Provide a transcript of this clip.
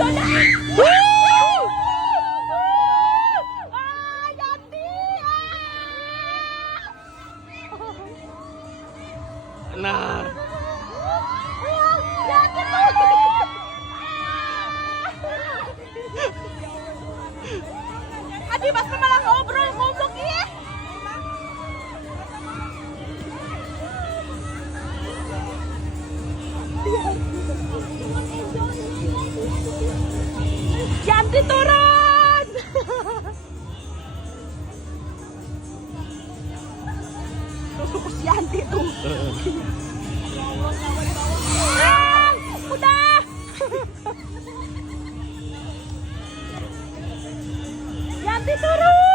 Yona! Nah, Adi, mas na malang ngobrol iya. Yanti turun. Tuh si Yanti tuh. Udah. Yanti turun.